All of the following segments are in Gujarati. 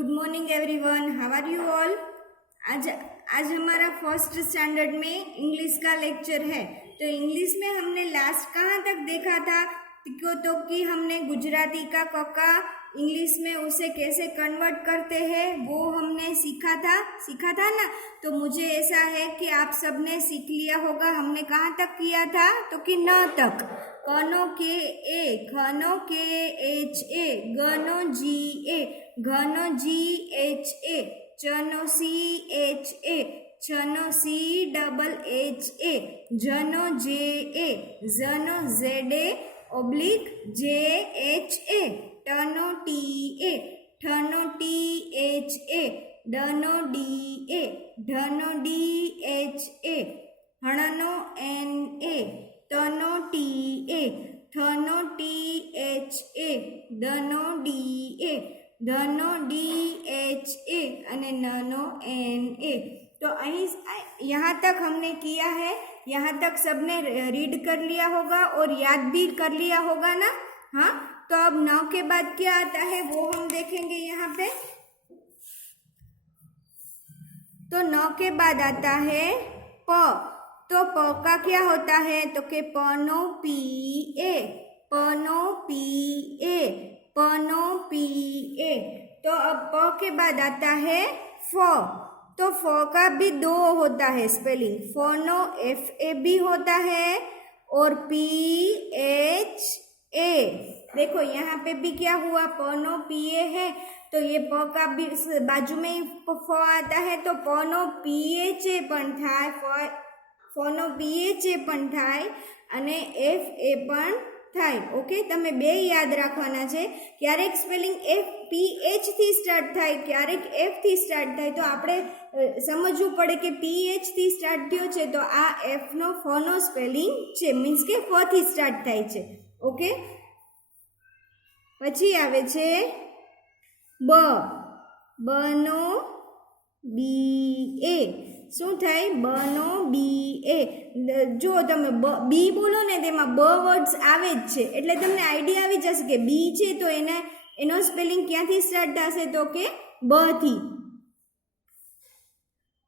Good morning everyone, how are you all. आज हमारा फर्स्ट स्टैंडर्ड में इंग्लिश का लेक्चर है। तो इंग्लिश में हमने लास्ट कहाँ तक देखा था तो कि हमने गुजराती का कक्का इंग्लिश में उसे कैसे कन्वर्ट करते हैं वो हमने सीखा था ना। तो मुझे ऐसा है कि आप सबने सीख लिया होगा। हमने कहाँ तक किया था तो कि न तक, कनो के ए, खनो के एच ए, गनो जी ए, घनो जी एच ए, चनो सी एच ए, छनो सी डबल एच ए, जनो जे ए, जनो Z A oblique J H A, टनो टी ए, ठनो टी एच ए, डनो डी ए, ढनो डी एच ए, हणनो एन ए, तनो टी ए, थनो टी एच ए, दनो डी ए, धनो डी एच ए અને ननो एन ए। तो यहाँ तक हमने किया है। यहाँ तक सबने रीड कर लिया होगा और याद भी कर लिया होगा ना। हाँ, तो अब न के बाद क्या आता है वो हम देखेंगे यहाँ पे। तो न के बाद आता है प। तो प का क्या होता है तो के पनो पी ए, पनो पी ए, पनो पी ए। तो अब प के बाद आता है फ। तो फ का भी दो होता है स्पेलिंग, फोनो एफ ए भी होता है और पी एच ए। देखो यहाँ पे भी क्या हुआ, पनो पी ए है तो ये प का भी बाजू में ही फ आता है तो पनो पी एच ए पण थाय, फोनो पी एच ए पण थाय અને एफ ए पण थाय। ओके, तमे बे याद राखवाना छे। क्यारेक स्पेलिंग एफ पी एच थी स्टार्ट थाय, क्यारेक एफ थी स्टार्ट थाय। तो आपणे समझवू पड़े के पी एच थी स्टार्ट थयो छे तो आ एफ नो फ नो स्पेलिंग छे, मीन्स के फ थी स्टार्ट थाय छे। ओके, पछी आवे छे ब, बनो बी ए। શું થાય બનો બી એ। જો તમે બી બોલો ને તેમાં બ વર્ડ્સ આવે જ છે એટલે તમને આઈડિયા આવી જશે કે બી છે તો એનો સ્પેલિંગ ક્યાંથી સ્ટાર્ટ થશે તો કે બ થી।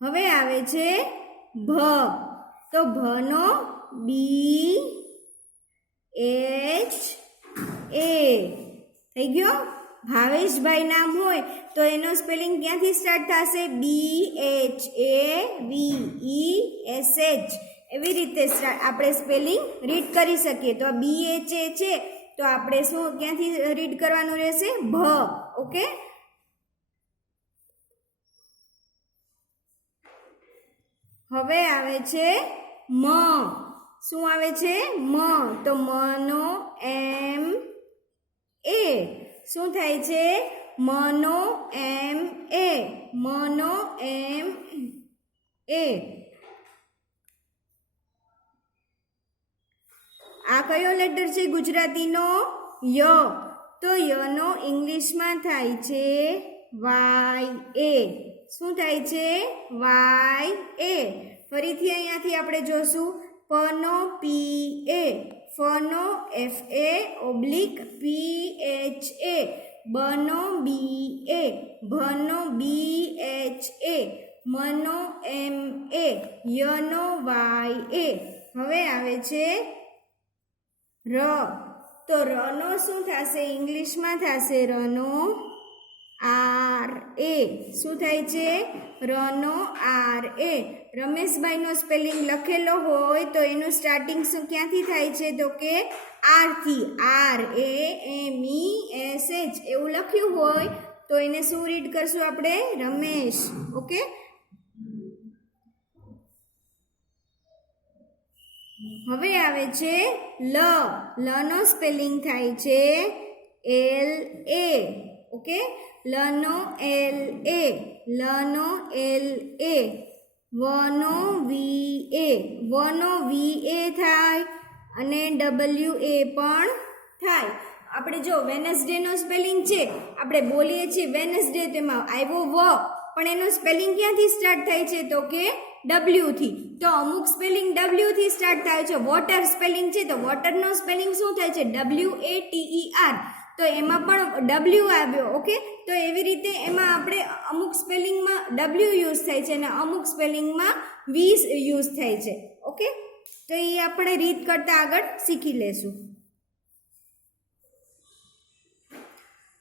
હવે આવે છે ભ। તો ભનો બી એચ એ થઈ ગયો। ભાવેશભાઈ નામ હોય તો એનો સ્પેલિંગ ક્યાંથી સ્ટાર્ટ થશે B H A V E S H. એવી રીતે આપણે સ્પેલિંગ રીડ કરી શકીએ। તો બી એચ એ છે તો આપણે શું ક્યાંથી રીડ કરવાનું રહેશે ભ। ઓકે, હવે આવે છે મ। શું આવે છે મ। તો મનો એમ એ। શું થાય છે મનો એમ એ, મનો એમ એ। આ કયો લેટર છે ગુજરાતીનો ય। તો યનો ઇંગ્લિશમાં થાય છે વાય એ। શું થાય છે વાય એ। ફરીથી અહીંયાથી આપણે જોશું પનો પી એ, ફનો F A oblique P H A, બનો બી એ, ભનો બી એચ એ, મનો એમ એ, યનો વાય એ। હવે આવે છે ર। તો રનો શું થશે ઇંગ્લિશમાં થશે રનો આર એ। શું થાય છે રનો આર એ। રમેશભાઈનો સ્પેલિંગ લખેલો હોય તો એનું સ્ટાર્ટિંગ શું ક્યાંથી થાય છે તો કે આર થી, આર એ એમ ઈ એસ એચ એવું લખ્યું હોય તો એને શું રીડ કરશું આપણે રમેશ। ઓકે, હવે આવે છે લ। લનો સ્પેલિંગ થાય છે એલ એ। ઓકે, લનો એલ એ, લનો એલ એ, વનો વી એ, વનો વી એ થાય અને ડબલ્યુ એ પણ થાય। આપણે જો વેનસડેનો સ્પેલિંગ છે, આપણે બોલીએ છીએ વેનસડે તેમાં આવ્યો વ પણ એનો સ્પેલિંગ ક્યાંથી સ્ટાર્ટ થાય છે તો કે ડબલ્યુ થી। તો અમુક સ્પેલિંગ ડબલ્યુ થી સ્ટાર્ટ થાય છે। વોટર સ્પેલિંગ છે તો વોટરનો સ્પેલિંગ શું થાય છે W A T E R. તો એમાં પણ ડબલ્યુ આવ્યો. ઓકે, તો એવી રીતે એમાં આપણે અમુક સ્પેલિંગમાં ડબલ્યુ યુઝ થાય છે અને અમુક સ્પેલિંગમાં વી યુઝ થાય છે. ઓકે, તો એ આપણે રીત કરતાં આગળ શીખી લેશું.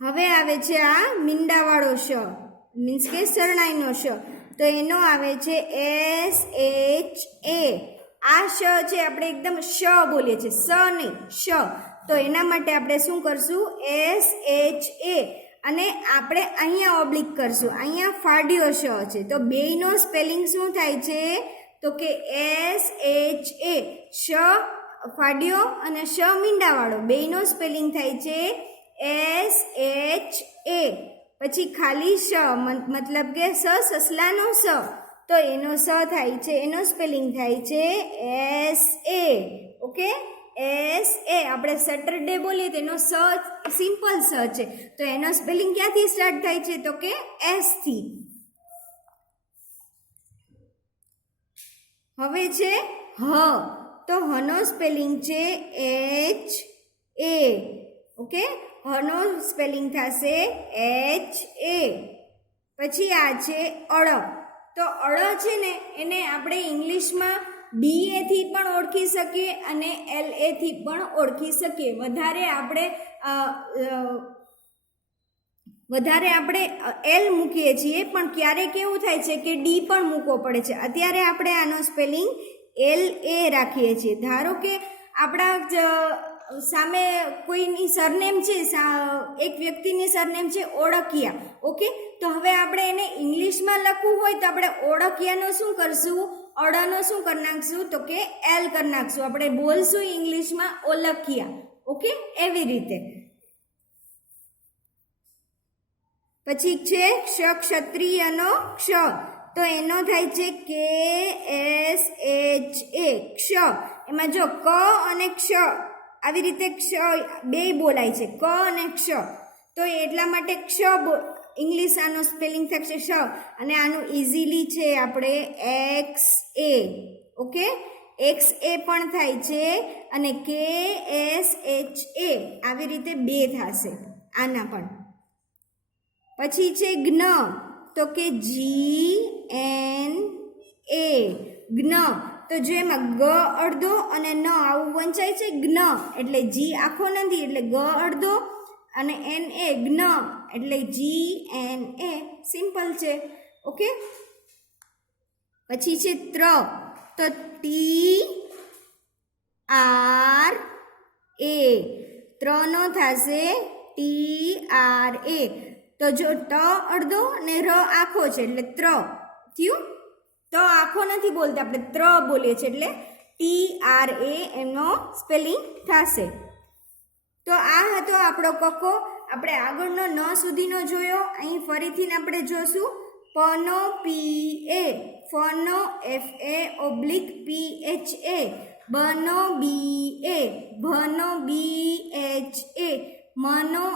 હવે આવે છે આ મીંડાવાળો શ, મીન્સ કે શરણાઈનો શ. તો એનો આવે છે SHA. આ શ છે આપણે એકદમ શ બોલીએ છીએ, સ નહીં, શ. તો એના માટે આપણે શું કરશું? SHA. અને આપણે અહીંયા ઓબ્લિક કરશું, અહીંયા ફાડ્યો શ છે. તો બેયનો સ્પેલિંગ શું થાય છે? તો કે SHA. શ ફાડ્યો અને શ મીંડાવાળો, બેયનો સ્પેલિંગ થાય છે SHA. પછી ખાલી શ મતલબ કે સસલાનો સ, તો એનો સ થાય છે, એનો સ્પેલિંગ થાય છે SA. Okay, SA. આપણે સેટરડે બોલીએ તેનો સ સિમ્પલ સ છે, તો એનો સ્પેલિંગ ક્યાંથી સ્ટાર્ટ થાય છે? તો કે S થી. હવે છે હ. તો હનો સ્પેલિંગ છે HA. ઓકે, હનો સ્પેલિંગ થશે HA. પછી આ છે અળ. તો અળ છે ને એને આપણે ઇંગ્લિશમાં DA થી પણ ઓળખી શકીએ અને LA થી પણ ઓળખી શકીએ. વધારે આપણે L મૂકીએ છીએ, પણ ક્યારેક એવું થાય છે કે D પણ મૂકવો પડે છે. અત્યારે આપણે આનો સ્પેલિંગ LA રાખીએ છીએ. ધારો કે આપણા સામે કોઈની સરનેમ છે, એક વ્યક્તિની સરનેમ છે ઓળકિયા. ઓકે, તો હવે આપણે એને ઇંગ્લિશમાં લખવું હોય તો આપણે ઓળકિયાનો શું કરશું? અળનો શું કરી નાખશું? તો કે L કરી નાખશું. આપણે બોલશું ઇંગ્લિશમાં ઓલકિયા. ઓકે, એવી રીતે. પછી છે ક્ષત્રિયનો ક્ષ. તો એનો થાય છે KSHA. ક્ષ. એમાં જો ક અને ક્ષ આવી રીતે ક્ષ બે બોલાય છે, ક અને ક્ષ. તો એટલા માટે ક્ષ ઇંગ્લિશ આનો સ્પેલિંગ થશે ક્ષ, અને આનું ઇઝીલી છે આપણે XA. ઓકે, XA પણ થાય છે અને KSHA આવી રીતે બે થશે આના પણ. પછી છે જ્ઞ. તો કે GNA. જ્ઞ. તો જો એમાં ગ અડધો અને ન આવું વંચાય છે, જ્ઞ એટલે જી આખો નથી એટલે ગ અડધો અને NA જ્ઞ એટલે GNA. સિમ્પલ છે. ઓકે, પછી છે ત્ર. તો TRA. ત્રનો થશે TRA. તો જો ટ અડધો ને ર આખો છે એટલે ત્ર થયું. તો આખો નથી બોલતા, આપણે ત્ર બોલીએ છીએ એટલે TRA એમનો સ્પેલિંગ થશે. તો આ હતો આપણો કક્કો. આપણે આગળનો ન સુધીનો જોયો. અહીં ફરીથી આપણે જોશું. પનો PA, ફનો FA ઓબ્લિક PHA, બનો BA, ભનો BHA, મનો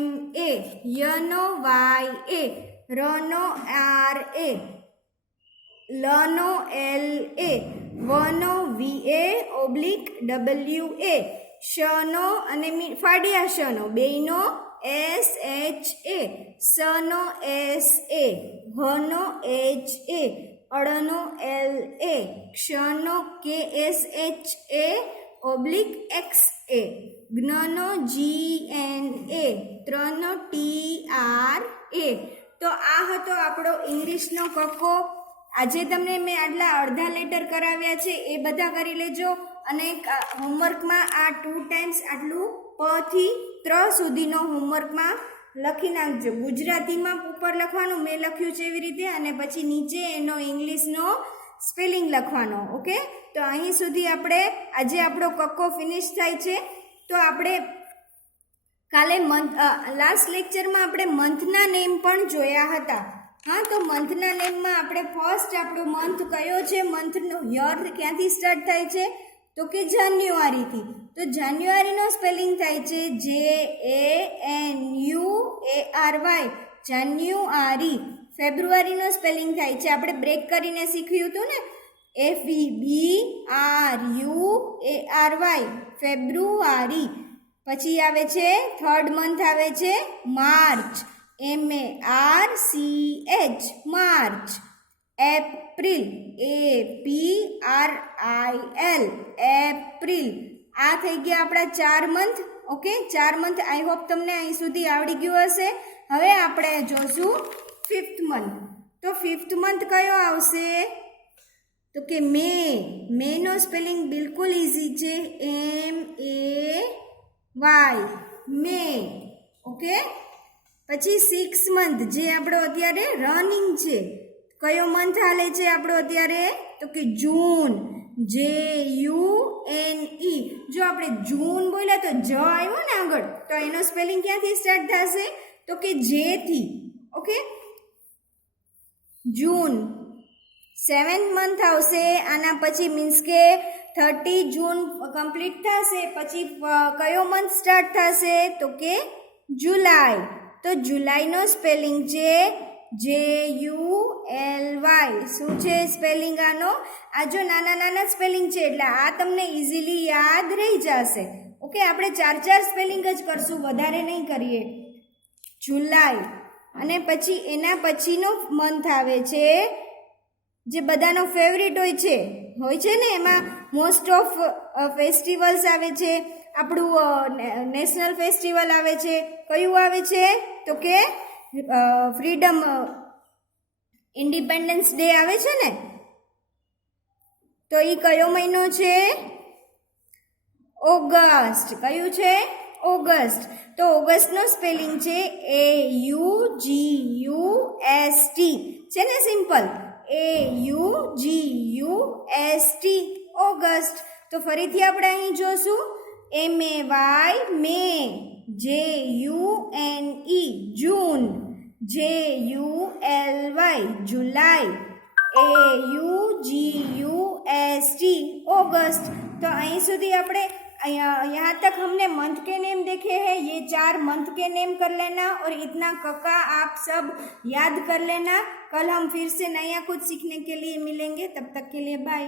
MA, યનો YA, રનો RA, લનો LA, વનો VA oblique WA, શનો અને ફાડ્યા શનો બેયનો SHA, સનો SA, હનો HA, અળનો LA, ક્ષનો KSHA oblique XA, જ્ઞનો GNA, ત્રનો TRA. તો આ હતો આપણો ઇંગ્લિશનો કક્કો. આજે તમને મેં આટલા અડધા લેટર કરાવ્યા છે એ બધા કરી લેજો, અને હોમવર્કમાં આ 2 ટાઈમ્સ આટલું પ થી ત્ર સુધીનો હોમવર્કમાં લખી નાખજો. ગુજરાતીમાં ઉપર લખવાનું મેં લખ્યું છે એવી રીતે, અને પછી નીચે એનો ઇંગ્લિશનો સ્પેલિંગ લખવાનો. ઓકે, તો અહીં સુધી આપણે આજે આપણો કક્કો ફિનિશ થાય છે. તો આપણે કાલે લાસ્ટ લેક્ચરમાં આપણે મંથના નેમ પણ જોયા હતા. હા, તો મંથના નેમમાં આપણે ફર્સ્ટ આપણો મંથ કયો છે? મંથનો યર ક્યાંથી સ્ટાર્ટ થાય છે? તો કે જાન્યુઆરીથી. તો જાન્યુઆરીનો સ્પેલિંગ થાય છે JANUARY, જાન્યુઆરી. ફેબ્રુઆરીનો સ્પેલિંગ થાય છે, આપણે બ્રેક કરીને શીખ્યું હતું ને, FEBRUARY, ફેબ્રુઆરી. પછી આવે છે થર્ડ મંથ આવે છે March, MARCH March. April, APRIL April. આ થઈ ગયા આપણા 4 month. Okay, 4 month. I hope તમને અહીં સુધી આવડી ગયું હશે. હવે આપણે જોશું 5th મંથ. તો 5th મંથ કયો આવશે? તો કે મે. મેનો સ્પેલિંગ બિલકુલ ઇઝી છે, MAY મે. ઓકે, પછી 6th મંથ જે આપણો અત્યારે રનિંગ છે. કયો મંથ હાલે છે આપણો અત્યારે? તો કે જૂન, JUNE. જો આપણે જૂન બોલ્યા તો જ આવ્યો ને આગળ, તો એનો સ્પેલિંગ ક્યાંથી સ્ટાર્ટ થશે? તો કે જે થી. ઓકે, જૂન. 7th મંથ આવશે આના પછી, મીન્સ કે 30 જૂન કમ્પ્લીટ થશે પછી કયો મંથ સ્ટાર્ટ થશે? તો કે જુલાઈ. તો જુલાઈનો સ્પેલિંગ છે JULY. શું છે સ્પેલિંગ આનો? આ જો નાના નાના સ્પેલિંગ છે એટલે આ તમને ઇઝીલી યાદ રહી જશે. ઓકે, આપણે 4 સ્પેલિંગ જ કરશું, વધારે નહીં કરીએ. જુલાઈ. અને પછી એના પછીનો મંથ આવે છે જે બધાનો ફેવરિટ હોય છે ને, એમાં મોસ્ટ ઓફ ફેસ્ટિવલ્સ આવે છે. આપણું નેશનલ ફેસ્ટિવલ આવે છે. કયું આવે છે? તો કે ફ્રીડમ ઇન્ડિપેન્ડન્સ ડે આવે છે ને, તો એ કયો મહિનો છે? ઓગસ્ટ. કયું છે? ઓગસ્ટ. તો ઓગસ્ટનો સ્પેલિંગ છે AUGUST. છે ને સિમ્પલ? AUGUST August. તો ફરીથી આપણે અહીં જોશું MAY મે, JUNE જૂન, JULY જુલાઈ, AUGUST अगस्त. तो અહીં સુધી આપણે यहाँ तक हमने मंथ के नेम देखे हैं. ये 4 मंथ के नेम कर लेना और इतना कका आप सब याद कर लेना. कल हम फिर से नया कुछ सीखने के लिए मिलेंगे. तब तक के लिए बाय.